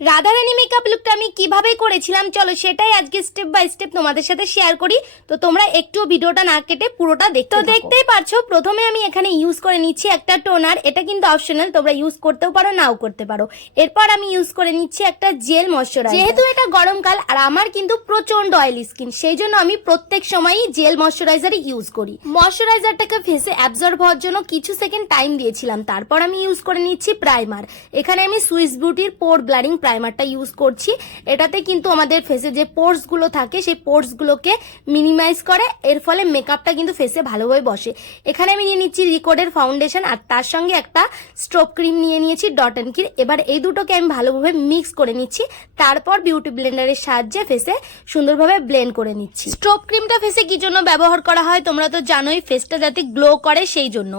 Radharani makeup লুকটা আমি কিভাবে করেছিলাম চলো সেটাই আজকে স্টেপ বাই স্টেপ তোমাদের সাথে শেয়ার করি। তো তোমরা একটু ভিডিওটা না কেটে পুরোটা দেখতেই পারছো। প্রথমে আমি এখানে ইউজ করে নিচ্ছি একটা টোনার, এটা কিন্তু অপশনাল, তোমরা ইউজ করতেও পারো নাও করতে পারো। এরপর আমি ইউজ করে নিচ্ছি একটা জেল ময়শ্চারাইজার। যেহেতু এটা গরমকাল আর আমার কিন্তু প্রচন্ড অয়েলি স্কিন, সেই জন্য আমি প্রত্যেক সময়ই জেল ময়শ্চারাইজারই ইউজ করি। ময়শ্চারাইজারটাকে ফেসে অ্যাবজর্ব হওয়ার জন্য কিছু সেকেন্ড টাইম দিয়েছিলাম। তারপর আমি ইউজ করে নিচ্ছি প্রাইমার। এখানে আমি সুইস বিউটির পোর ব্লারিং প্রাইমারটা ইউজ করছি। এটাতে কিন্তু আমাদের ফেসে যে পোর্স গুলো থাকে সেই পোর্স গুলোকে মিনিমাইজ করে, এর ফলে মেকআপটা কিন্তু ফেসে ভালোভাবে বসে। এখানে আমি নিয়ে নিচ্ছি রিকোডের ফাউন্ডেশন আর তার সঙ্গে একটা স্ট্রোব ক্রিম নিয়ে নিয়েছি ডট অ্যান্ড কির। এবার এই দুটোকে আমি ভালোভাবে মিক্স করে নিচ্ছি, তারপর বিউটি ব্লেন্ডারের সাহায্যে ফেসে সুন্দরভাবে ব্লেন্ড করে নিচ্ছি। স্ট্রোব ক্রিমটা ফেসে কি জন্য ব্যবহার করা হয় তোমরা তো জানোই, ফেসটা যাতে গ্লো করে সেই জন্য।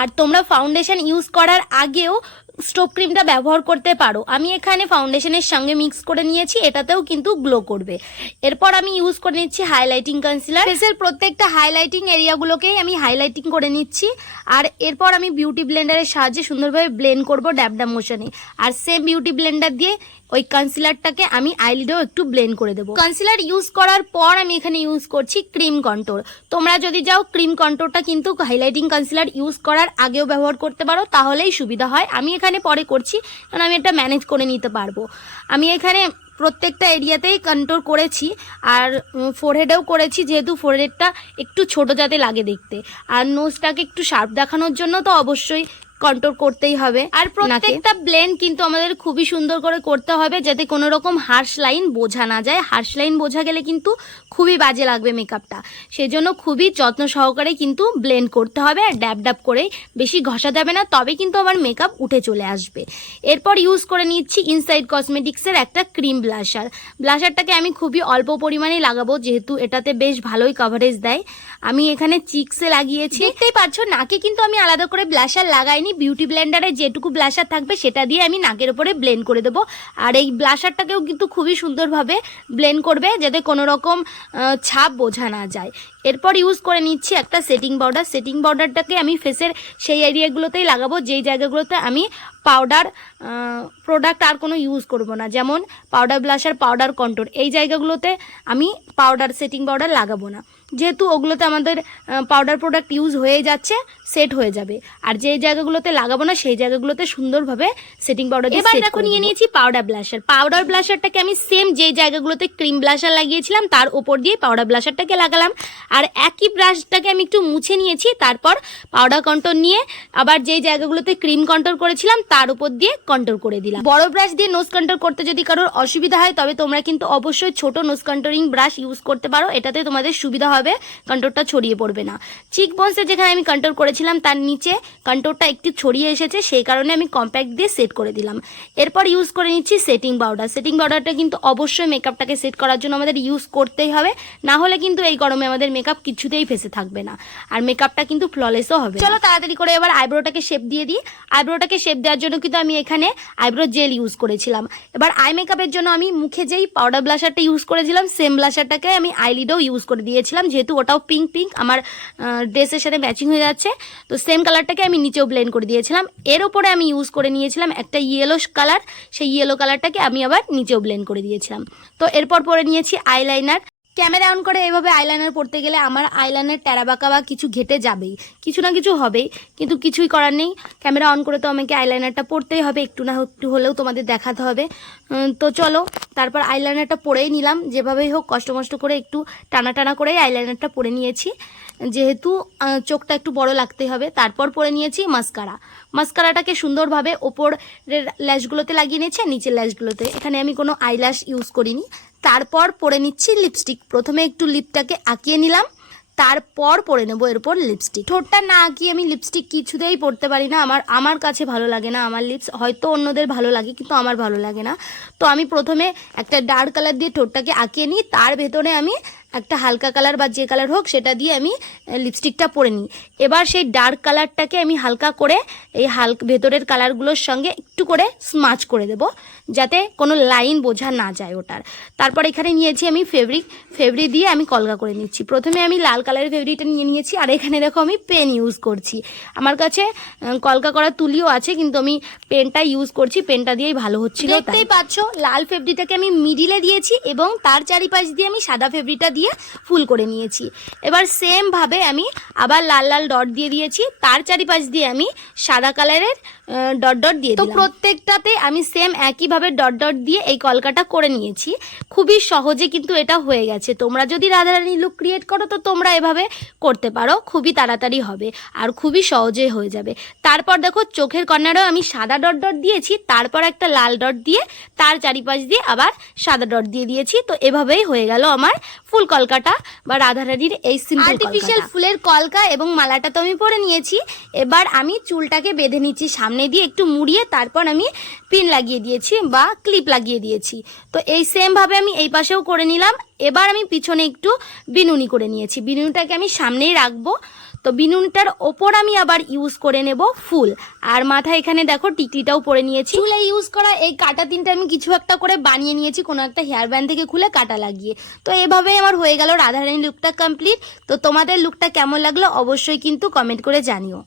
আর তোমরা ফাউন্ডেশন ইউজ করার আগেও স্ট্রোব ক্রিমটা ব্যবহার করতে পারো। আমি এখানে ফাউন্ডেশনের সঙ্গে মিক্স করে নিয়েছি, এটাতেও কিন্তু গ্লো করবে। এরপর আমি ইউজ করে নিচ্ছি হাইলাইটিং কনসিলার। ফেসের প্রত্যেকটা হাইলাইটিং এরিয়াগুলোকেই আমি হাইলাইটিং করে নিচ্ছি। আর এরপর আমি বিউটি ব্লেন্ডারের সাহায্যে সুন্দরভাবে ব্লেন্ড করব ড্যাব ড্যাব মোশনে। আর সেম বিউটি ব্লেন্ডার দিয়ে ওই কনসিলারটাকে আমি আইলিডেও একটু ব্লেন্ড করে দেবো। কনসিলার ইউজ করার পর আমি এখানে ইউজ করছি ক্রিম কন্ট্রোল। তোমরা যদি যাও ক্রিম কন্ট্রোলটা কিন্তু হাইলাইটিং কনসিলার ইউজ করার আগেও ব্যবহার করতে পারো, তাহলেই সুবিধা হয়। আমি এখানে পরে করছি কারণ আমি এটা ম্যানেজ করে নিতে পারবো। আমি এখানে প্রত্যেকটা এরিয়াতেই কন্ট্রোল করেছি আর ফোরহেডেও করেছি, যেহেতু ফোরহেডটা একটু ছোট যাতে লাগে দেখতে। আর নোজটাকে একটু শার্প দেখানোর জন্য তো অবশ্যই কন্ট্রোল করতেই হবে। আর প্রত্যেকটা ব্লেন্ড কিন্তু আমাদের খুবই সুন্দর করে করতে হবে যাতে কোনো রকম হার্শ লাইন বোঝা না যায়। হার্শ লাইন বোঝা গেলে কিন্তু খুবই বাজে লাগবে মেকআপটা, সেজন্য খুবই যত্ন সহকারে কিন্তু ব্লেন্ড করতে হবে। আর ড্যাব ড্যাব করে, বেশি ঘষা যাবে না, তবে কিন্তু আমার মেকআপ উঠে চলে আসবে। এরপর ইউজ করে নিচ্ছি ইনসাইড কসমেটিক্সের একটা ক্রিম ব্লাশার। ব্লাশারটাকে আমি খুবই অল্প পরিমাণে লাগাবো, যেহেতু এটাতে বেশ ভালোই কভারেজ দেয়। আমি এখানে চিক্সে লাগিয়েছি, দেখতেই পাচ্ছ। নাকে কিন্তু আমি আলাদা করে ব্লাশার লাগাইনি, বিউটি ব্লেন্ডারে যেটুকু ব্লাশার থাকবে সেটা দিয়ে আমি নাকের উপরে ব্লেন্ড করে দেবো। আর এই ব্লাশারটাকেও কিন্তু খুবই সুন্দরভাবে ব্লেন্ড করবে যাতে কোনো রকম ছাপ বোঝা না যায়। এরপর ইউজ করে নিচ্ছি একটা সেটিং পাউডার। সেটিং পাউডারটাকে আমি ফেসের সেই এরিয়াগুলোতেই লাগাবো যেই জায়গাগুলোতে আমি পাউডার প্রোডাক্ট আর কোনো ইউজ করব না, যেমন পাউডার ব্লাশার, পাউডার কন্ট্রোল, এই জায়গাগুলোতে আমি পাউডার সেটিং পাউডার লাগাবো না, যেহেতু ওগুলোতে আমাদের পাউডার প্রোডাক্ট ইউজ হয়ে যাচ্ছে, সেট হয়ে যাবে। আর যে জায়গাগুলোতে লাগাবো না সেই জায়গাগুলোতে সুন্দরভাবে সেটিং পাউডার দিয়ে। এবার দেখো নিয়ে নিয়েছি পাউডার ব্লাশার। পাউডার ব্লাশারটাকে আমি সেম যে জায়গাগুলোতে ক্রিম ব্লাশার লাগিয়েছিলাম তার উপর দিয়ে পাউডার ব্লাশারটাকে লাগালাম। আর একই ব্রাশটাকে আমি একটু মুছে নিয়েছি, তারপর পাউডার কন্ট্রোল নিয়ে আবার যেই জায়গাগুলোতে ক্রিম কন্ট্রোল করেছিলাম তার উপর দিয়ে কন্ট্রোল করে দিলাম। বড় ব্রাশ দিয়ে নোজ কন্ট্রোল করতে যদি কারোর অসুবিধা হয় তবে তোমরা কিন্তু অবশ্যই ছোট নোজ কন্ট্রোলিং ব্রাশ ইউজ করতে পারো, এটাতে তোমাদের সুবিধা হবে, কন্ট্রোলটা ছড়িয়ে পড়বে না। চিক বোনসে যেখানে আমি কন্ট্রোল করেছিলাম তার নিচে কন্ট্রোলটা একটু ছড়িয়ে এসেছে, সেই কারণে আমি কম্প্যাক্ট দিয়ে সেট করে দিলাম। এরপর ইউজ করে নিচ্ছি সেটিং পাউডার। সেটিং পাউডারটা কিন্তু অবশ্যই মেকআপটাকে সেট করার জন্য আমাদের ইউজ করতেই হবে, না হলে কিন্তু এই গরমে আমাদের মেকআপ কিছুতেই ফেসে থাকবে না, আর মেকআপটা কিন্তু ফ্ললেসও হবে। চলো তাড়াতাড়ি করে এবার আইব্রোটাকে শেপ দিয়ে দিই। আইব্রোটাকে শেপ দেওয়ার জন্য কিন্তু আমি এখানে আইব্রো জেল ইউজ করেছিলাম। এবার আই মেকআপের জন্য আমি মুখে যেই পাউডার ব্লাশারটা ইউজ করেছিলাম সেম ব্লাশারটাকে আমি আইলিডেও ইউজ করে দিয়েছিলাম, যেহেতু ওটাও পিঙ্ক পিঙ্ক আমার ড্রেসের সাথে ম্যাচিং হয়ে যাচ্ছে, তো সেম কালারটাকে আমি নিচেও ব্লেন্ড করে দিয়েছিলাম। এর উপরে আমি ইউজ করে নিয়েছিলাম একটা ইয়েলো কালার, সেই ইয়েলো কালারটাকে আমি আবার নিচেও ব্লেন্ড করে দিয়েছিলাম। তো এরপর পরে নিয়েছি আইলাইনার। ক্যামেরা অন করে এইভাবে আইলাইনার পড়তে গেলে আমার আইলাইনার টেরা বাঁকা বা কিছু ঘেটে যাবেই, কিছু না কিছু হবেই, কিন্তু কিছুই করার নেই। ক্যামেরা অন করে তো আমাকে আইলাইনারটা পড়তেই হবে, একটু না একটু হলেও তোমাদের দেখাতে হবে। তো চলো তারপর আইলাইনারটা পরেই নিলাম, যেভাবেই হোক কষ্ট মষ্ট করে একটু টানা টানা করেই আইলাইনারটা পরে নিয়েছি, যেহেতু চোখটা একটু বড় লাগতেই হবে। তারপর পরে নিয়েছি মাস্কারা। মাস্কারাটাকে সুন্দরভাবে ওপরের ল্যাশগুলোতে লাগিয়ে নিয়েছি আর নিচের ল্যাশগুলোতে। এখানে আমি কোনো আইল্যাশ ইউজ করিনি। তারপর পরে নিচ্ছি লিপস্টিক। প্রথমে একটু লিপটাকে আঁকিয়ে নিলাম, তারপর পরে নেবো এরপর লিপস্টিক। ঠোঁটটা না আঁকিয়ে আমি লিপস্টিক কিছুতেই পরতে পারি না, আমার কাছে ভালো লাগে না। আমার লিপস হয়তো অন্যদের ভালো লাগে কিন্তু আমার ভালো লাগে না। তো আমি প্রথমে একটা ডার্ক কালার দিয়ে ঠোঁটটাকে আঁকিয়ে নিই, তার ভেতরে আমি একটা হালকা কালার বা যে কালার হোক সেটা দিয়ে আমি লিপস্টিকটা পরে নিই। এবার সেই ডার্ক কালারটাকে আমি হালকা করে এই ভেতরের কালারগুলোর সঙ্গে একটু করে স্মাচ করে দেব, যাতে কোনো লাইন বোঝা না যায় ওটার। তারপর এখানে নিয়েছি আমি ফেব্রি দিয়ে আমি কলকা করে নিচ্ছি। প্রথমে আমি লাল কালারের ফেব্রিকটা নিয়ে নিয়েছি, আর এখানে দেখো আমি পেন ইউজ করছি। আমার কাছে কলকা করা তুলিও আছে, কিন্তু আমি পেনটা ইউজ করছি, পেনটা দিয়েই ভালো হচ্ছিল। দেখতেই পাচ্ছ লাল ফেব্রিকটাকে আমি মিডিলে দিয়েছি এবং তার চারিপাশ দিয়ে আমি সাদা ফেব্রিকটা দিয়ে ফুল করে নিয়েছি। এবার সেম ভাবে আমি আবার লাল লাল ডট দিয়ে দিয়েছি, তার চারিপাশ দিয়ে আমি সাদা কালারের ডট ডট দিয়ে দিলাম। তো প্রত্যেকটাতে আমি সেম একইভাবে ডট ডট দিয়ে এই কলকাটা করে নিয়েছি। খুবই সহজে কিন্তু এটা হয়ে গেছে। তোমরা যদি রাধারানী লুক ক্রিয়েট করো তো তোমরা এভাবে করতে পারো, খুবই তাড়াতাড়ি হবে আর খুবই সহজে হয়ে যাবে। তারপর দেখো চোখের কর্নারেও আমি সাদা ডট ডট দিয়েছি, তারপর একটা লাল ডট দিয়ে তার চারিপাশ দিয়ে আবার সাদা ডট দিয়ে দিয়েছি। তো এভাবেই হয়ে গেল আমার ফুল কলকাটা বা রাধারানীর এই সিম্পল আর্টিফিশিয়াল ফুলের কলকা এবং মালাটা তো আমি পরে নিয়েছি। এবার আমি চুলটাকে বেঁধে নিচ্ছি সামনে দিয়ে একটু মুড়িয়ে, তারপর আমি পিন লাগিয়ে দিয়েছি বা ক্লিপ লাগিয়ে দিয়েছি। তো এই সেম ভাবে আমি এই পাশেও করে নিলাম। এবার আমি পিছনে একটু বিনুনি করে নিয়েছি, বিনুনিটাকে আমি সামনেই রাখবো। তো বিনুনটার ওপর আমি আবার ইউজ করে নেব ফুল, আর মাথায় এখানে দেখো টিকলিটাও পরে নিয়েছি। চুলে ইউজ করা এই কাটা তিনটা আমি কিছু একটা করে বানিয়ে নিয়েছি, কোনো একটা হেয়ার ব্যান্ড থেকে খুলে কাটা লাগিয়ে। তো এভাবেই আমার হয়ে গেল রাধারানী লুকটা কমপ্লিট। তো তোমাদের লুকটা কেমন লাগলো অবশ্যই কিন্তু কমেন্ট করে জানিও।